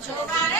Joe Ryan.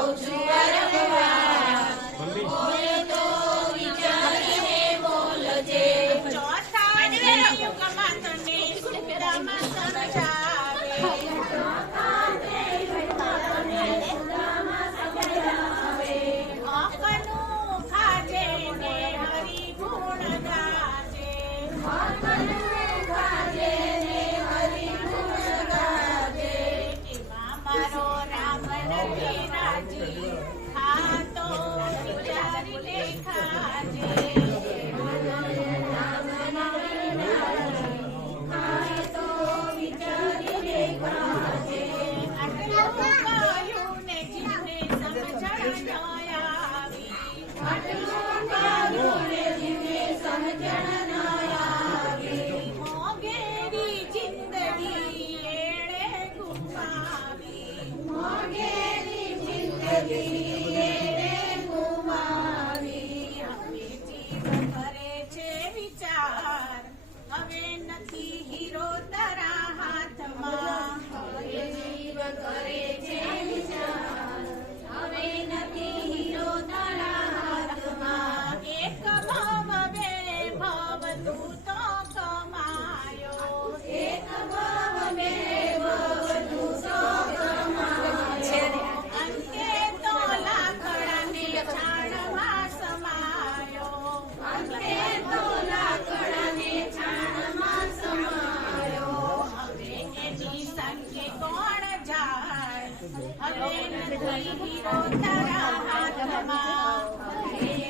Out to Alabama. Yeah. Yeah.